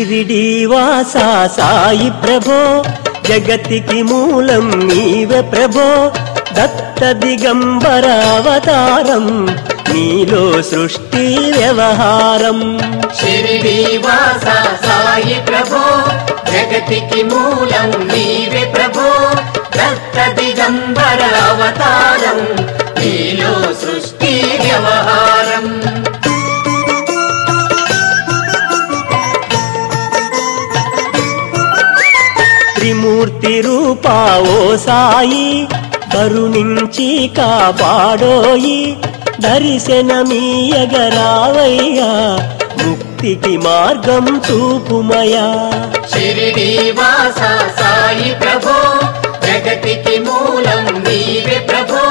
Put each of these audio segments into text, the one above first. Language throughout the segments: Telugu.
షిరిడీవాసా సాయి ప్రభో జగతికి మూలం నీవే ప్రభో దత్త దిగంబర అవతారం నీలో సృష్టి వ్యవహారం షిరిడీవాసా సాయి ప్రభో జగతికి మూలం నీవే ప్రభో దత్త దిగంబర అవతారం నీలో సృష్టి వ్యవహారం త్రిమూర్తి రూపా ఓ సాయి కరుణించి కాపాడోయి దర్శనమీయగరావయ్యా ముక్తికి మార్గం చూపుమయా షిరిడీవాసా సాయి ప్రభో జగతికి మూలం నీవే ప్రభో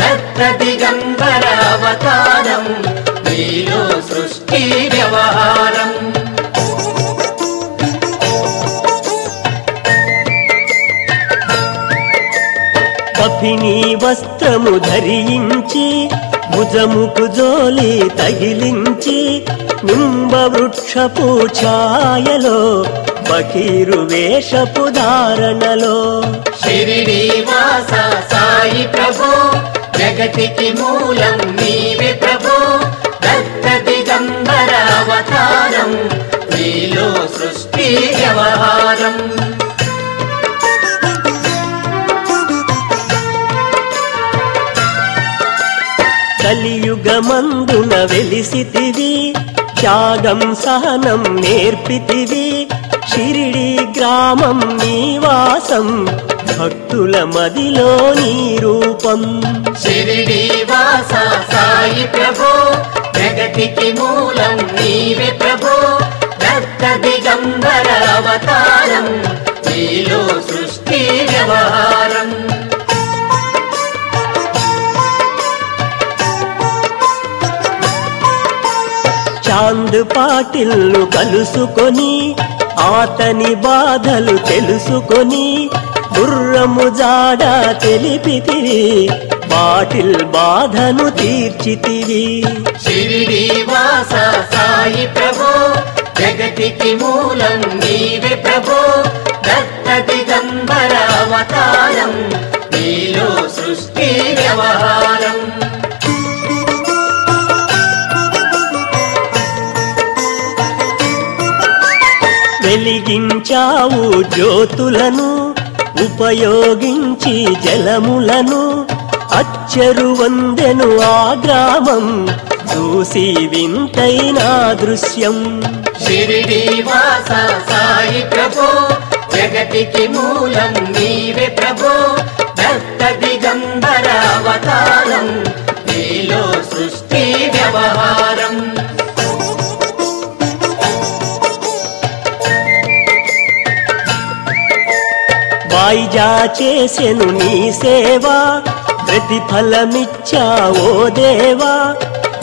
దత్త దిగంబర అవతారం నీలో సృష్టి వ్యవహారం కఫినీ వస్త్రము ధరించి భుజముకు జోలి తగిలించి నింబ వృక్షపు ఛాయలో బకీరు వేషపు ధారణలో షిరిడీవాసా సాయి ప్రభో జగతికి మూలం నీవే ప్రభో దత్త దిగంబర అవతారం నీలో సృష్టి వ్యవహారం కలియుగమందున వెలిసితివి త్యాగం సహనం నేర్పితివి షిరిడి గ్రామం నీవాసం భక్తుల మదిలో నీ రూపం షిరిడీవాసా సాయి ప్రభో జగతికి మూలం నీవే ప్రభో దత్త దిగంబర అవతారం నీలో సృష్టి వ్యవహారం చాంద్ పాటిల్ను కలుసుకొని ఆతని బాధలు తెలుసుకొని గుర్రము జాడ తెలిపితివి పాటిల్ బాధను తీర్చితివి షిరిడీవాసా సాయి ప్రభో జగతికి మూలం నీవే ప్రభో దత్త దిగంబర అవతారం నీలో సృష్టి వ్యవహారం వెలిగించావు జ్యోతులను ఉపయోగించి జలములను అచ్చరు వందెను ఆ గ్రామం చూసి వింతైన దృశ్యం షిరిడీవాసా సాయి ప్రభో జగతికి మూలం నీవే ప్రభో దత్త దిగంబర అవతారం నీలో సృష్టి వ్యవహారం వాయిజా చేసెను నీ సేవా ప్రతిఫలమిచ్చావో దేవా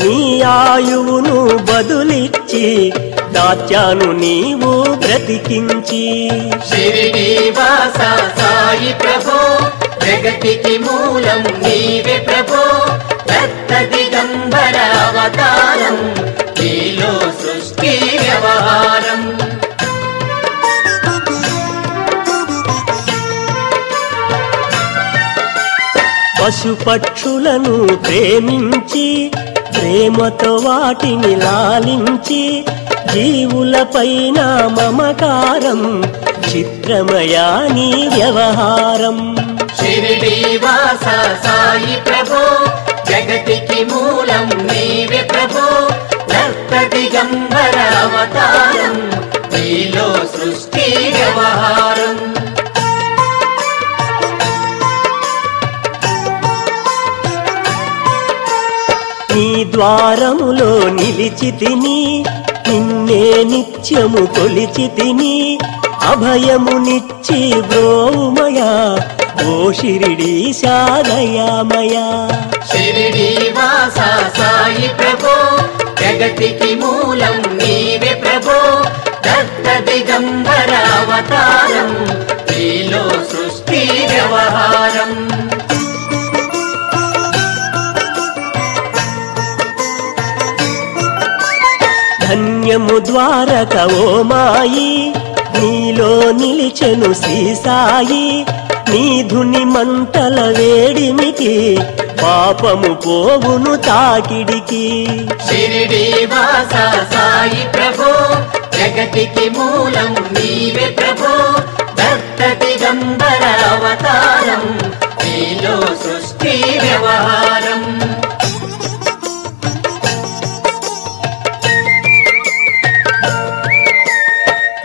నీ ఆయువును బదులిచ్చి దాచాను నీవు బ్రతికించి షిరిడీవాసా సాయి ప్రభో జగతికి మూలం నీవే ప్రభో దత్త దిగంబర అవతారం నీలో సృష్టి వ్యవహారం పశుపక్షులను ప్రేమించి ప్రేమతో వాటిని లాలించి జీవులపైన మమకారం చిత్రమయా నీ వ్యవహారం షిరిడీవాసా సాయి ప్రభో జగతికి మూలం నీవే ప్రభో దత్త దిగంబర అవతారం నీలో సృష్టి వ్యవహారం నీ ద్వారములో నిలిచి తిని నిన్నే నిత్యము కొలిచి తిని అభయమునిచ్చి బ్రోమయా ఓ షిరిడీశా దయామయా షిరిడీవాసా సాయి ప్రభో జగతికి మూలం నీవే ప్రభో దత్త దిగంబర అవతారం నీలో సృష్టి వ్యవహారం ధన్యము ద్వారక ఓ మాయి నీలో నిలిచెను శ్రీ సాయి నీ ధుని మంటల వేడిమికి పాపము పోవును తాకిడికి షిరిడి వాస సాయి ప్రభో జగతికి మూలం నీవే ప్రభో దత్త దిగంబర అవతారం నీలో సృష్టి వ్యవహారం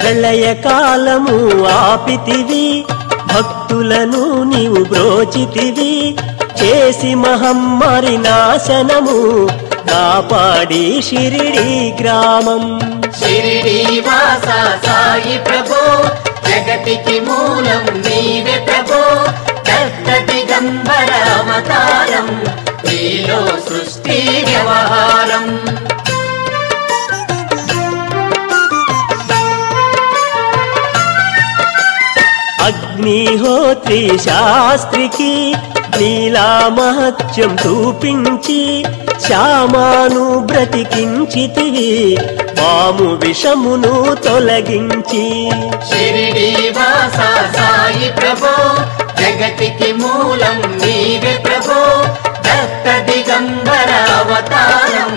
ప్రళయ కాలము ఆపితివి భక్తులను నీవు బ్రోచితివి చేసి మహమ్మారి నాశనము కాపాడి షిరిడి గ్రామం షిరిడి వాస సాయి ప్రభో జగతికి మూలం నీవే ప్రభో దత్త దిగంబర అవతారం నీలో సృష్టి వ్యవహారం అగ్నిహోత్రి శాస్త్రికి లీలా మహత్యం చూపించి శ్యామాను బ్రతికించితివి పాము విషమును తొలగించి షిరిడి వాస సాయి ప్రభో జగతికి మూలం నీవే ప్రభో దత్త దిగంబర అవతారం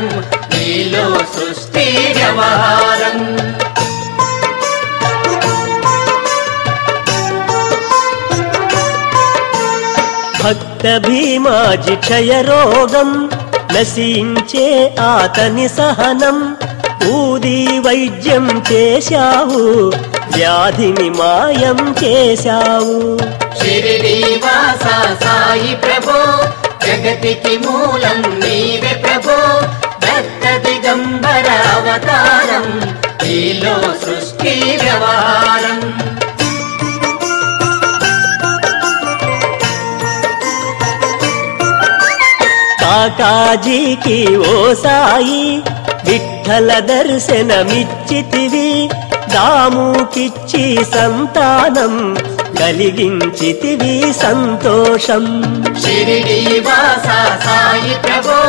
నీలో సృష్టి వ్యవహారం భక్త భీమాజి క్షయ రోగం నశించే ఆతని సహనం ఊది వైద్యం చేశావు వ్యాధిని మాయం చేశావు షిరిడి వాస సాయి ప్రభో జగతికి మూలం నీవే ప్రభో దత్త దిగంబర అవతారం నీలో సృష్టి వ్యవహారం కాకాజీకి ఓ సాయి విఠల దర్శనమిచ్చితివి దాముకిచ్చి సంతానం కలిగించితివి సంతోషం షిరిడి వాస సాయి ప్రభో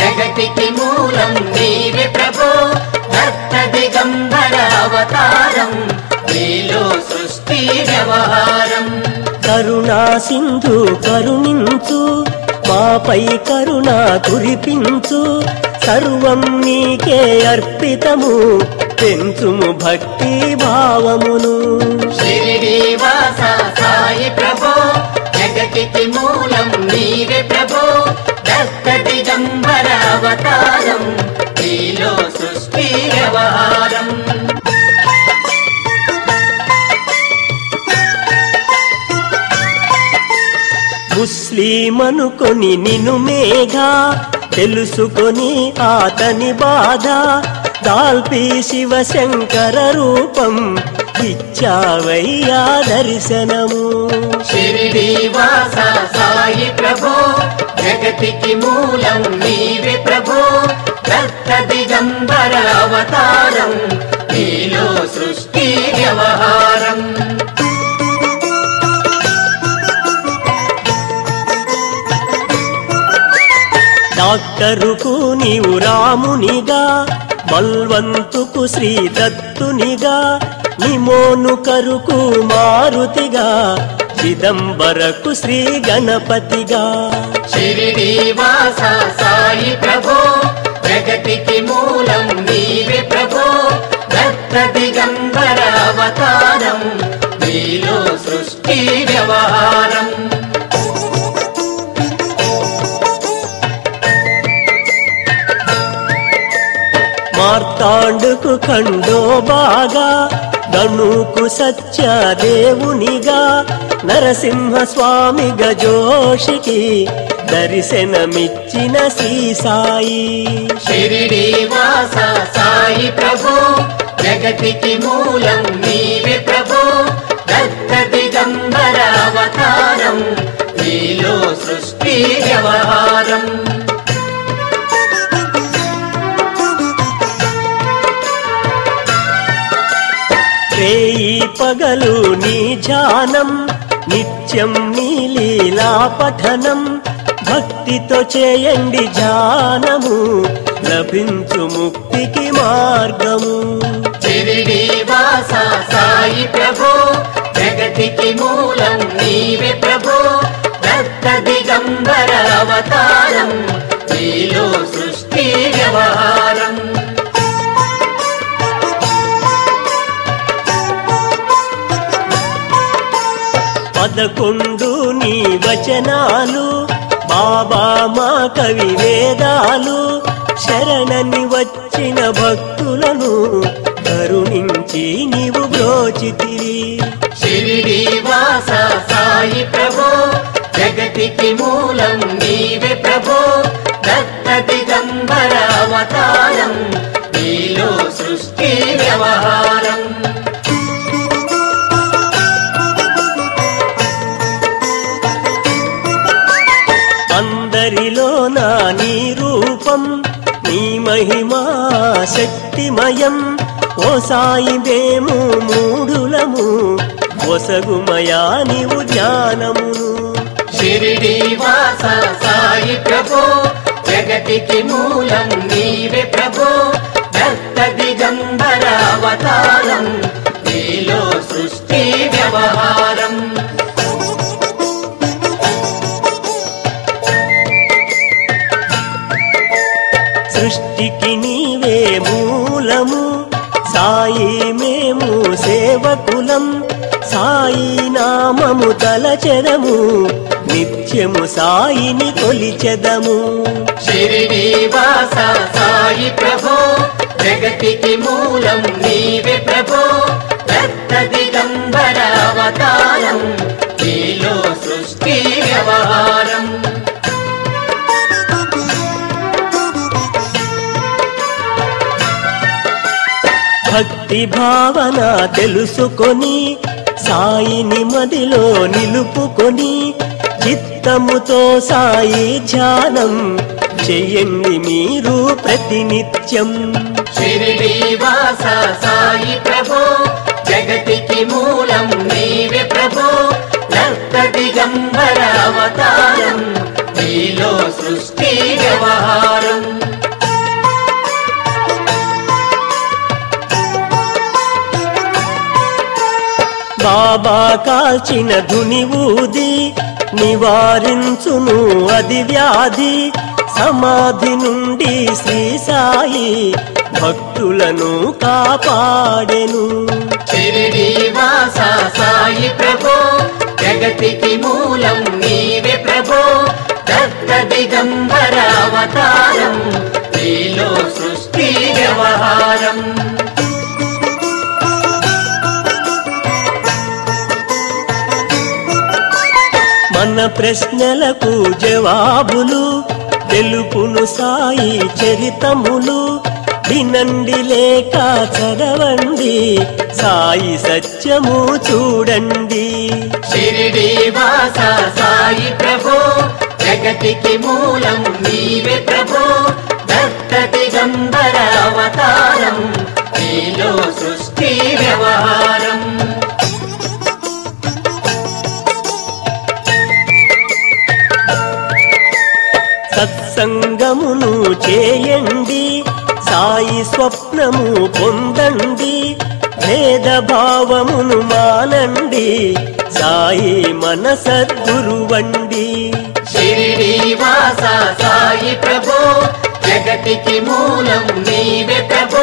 జగతికి మూలం నీవే ప్రభో దత్త దిగంబర అవతారం నీలో సృష్టి వ్యవహారం కరుణా సింధు కరుణించు మాపై కరుణ కురిపించు సర్వం నీకే అర్పితము పెంచుము భక్తి భావమును షిరిడి వాస సాయి ప్రభో జగతికి మూలం నీవే ప్రభో దత్త దిగంబర అవతారం నీలో సృష్టి వ్యవహారం ముస్లిమనుకొని నిను మేఘా తెలుసుకొని ఆతని బాధ దాల్పి శివశంకర రూపం ఇచ్చావయ్యా దర్శనము షిరిడి వాస సాయి ప్రభో జగతికి మూలం నీవే ప్రభో దత్త దిగంబర అవతారం నీలో సృష్టి వ్యవహారం డాక్టరుకు నీవు రామునిగా బల్వంతుకు శ్రీ దత్తునిగా నిమోను కరుకు మారుతిగా చిదంబరకు శ్రీ గణపతిగా షిరిడి వాస సాయి ప్రభో జగతికి మూలం నీవే ప్రభో దత్త దిగంబర అవతారం నీలో సృష్టి వ్యవహారం మార్తాండుకు ఖండో బాగా ధనుకు సత్యదేవునిగా నరసింహ స్వామి గజోషికి దర్శనమిచ్చిన శ్రీ సాయి షిరిడి వాస సాయి ప్రభో జగతికి మూలం నీవే ప్రభో దత్త దిగంబర అవతారం నీలో సృష్టి వ్యవహారం రేయి పగలు నీ ధ్యానం నిత్యం నీ లీలా పఠనం భక్తితో చేయండి ధ్యానము లభించు ముక్తికి మార్గము షిరిడి వాస సాయి ప్రభు జగతికి మూలం నీవే ప్రభు దత్త దిగంబర అవతారం నీలో సృష్టి వ్యవహారం 11 నీ వచనాలు బాబా మా కవి వేదాలు శరణని వచ్చిన భక్తులను కరుణించి నీవు బ్రోచితివి షిరిడి వాస సాయి ప్రభు జగతికి మూలం నీవే ప్రభు దత్త దిగంబర అవతారం నీలో సృష్టి వ్యవహారం అందరిలో నా నీ రూపం నీ మహిమా శక్తిమయం ఓ సాయి మేము మూఢులము ఒసగుమయా నీవు జ్ఞానమును షిరిడి వాస సాయి ప్రభు జగతికి మూలం నీవే ప్రభు దత్త దిగంబర అవతారం నీలో సృష్టి వ్యవహారం సృష్టికి నీవే మూలము సాయి మేము సేవకులం సాయి నామము తలచెదము నిత్యము సాయిని కొలిచెదము షిరిడి వాస సాయి ప్రభు జగతికి మూలం నీవే ప్రభు దత్త దిగంబర అవతారం నీలో సృష్టి వ్యవహారం భక్తి భావన తెలుసుకొని సాయిని మదిలో నిలుపుకొని చిత్తముతో సాయి ధ్యానం చెయ్యండి మీరు ప్రతినిత్యం షిరిడి వాస సాయి ప్రభు జగతికి మూలం నీవే ప్రభు దత్త దిగంబర అవతారం నీలో సృష్టి వ్యవహారం బాబా కాల్చిన ధుని ఊది నివారించును అది వ్యాధి సమాధి నుండి శ్రీ సాయి భక్తులను కాపాడెను షిరిడి వాస సాయి ప్రభు జగతికి మూలం నీవే ప్రభు దత్త దిగంబర అవతారం నీలో సృష్టి వ్యవహారం మన ప్రశ్నలకు జవాబులు తెలుపును సాయి చరితములు వినండి లేక చదవండి సాయి సత్యము చూడండి షిరిడి వాస సాయి ప్రభు జగతికి మూలం నీవే ప్రభు దత్త దిగంబర అవతారం నీలో సృష్టి వ్యవహారం సత్సంగమును చేయండి సాయి స్వప్నము పొందండి భేదభావమును మానండి సాయి మన సద్గురువండి షిరిడి వాస సాయి ప్రభు జగతికి మూలం నీవే ప్రభు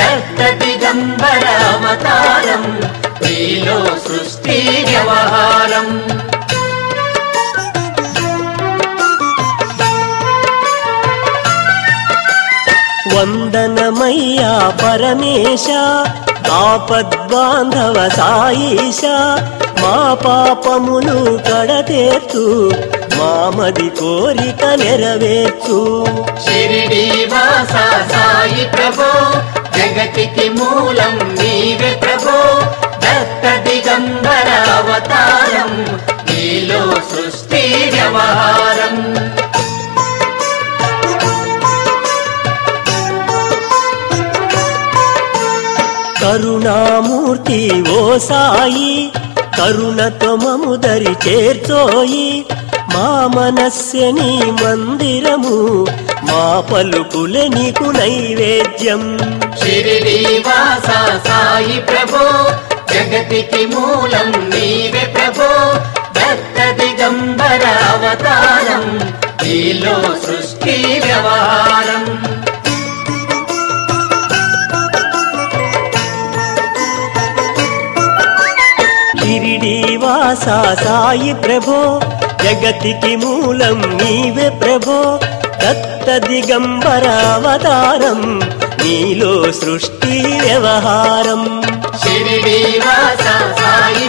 దత్త దిగంబర అవతారం నీలో సృష్టి వ్యవహారం వందనమయ్యా పరమేశ ఆపద్బాంధవ సాయిష మా పాపములు కడతేర్చు మామది కోరిక నెరవేర్చు షిరిడి వాస సాయి ప్రభు జగతికి మూలం నీవే ప్రభు దత్త దిగంబర అవతారం నీలో సృష్టి వ్యవహారం కరుణామూర్తి ఓ సాయి కరుణతో మము దరి చేర్చోయి మా మనస్సే నీ మందిరము, మా పలుకులే నీకు నైవేద్యం. షిరిడి వాస సాయి ప్రభో, జగతికి మూలం నీవే ప్రభో. దత్త దిగంబర అవతారం, నీలో సృష్టి వ్యవహారం. షిరిడి వాస సాయి ప్రభో, జగతికి మూలం నీవే ప్రభో. దత్త దిగంబర అవతారం, నీలో సృష్టి వ్యవహారం. షిరిడి వాస సాయి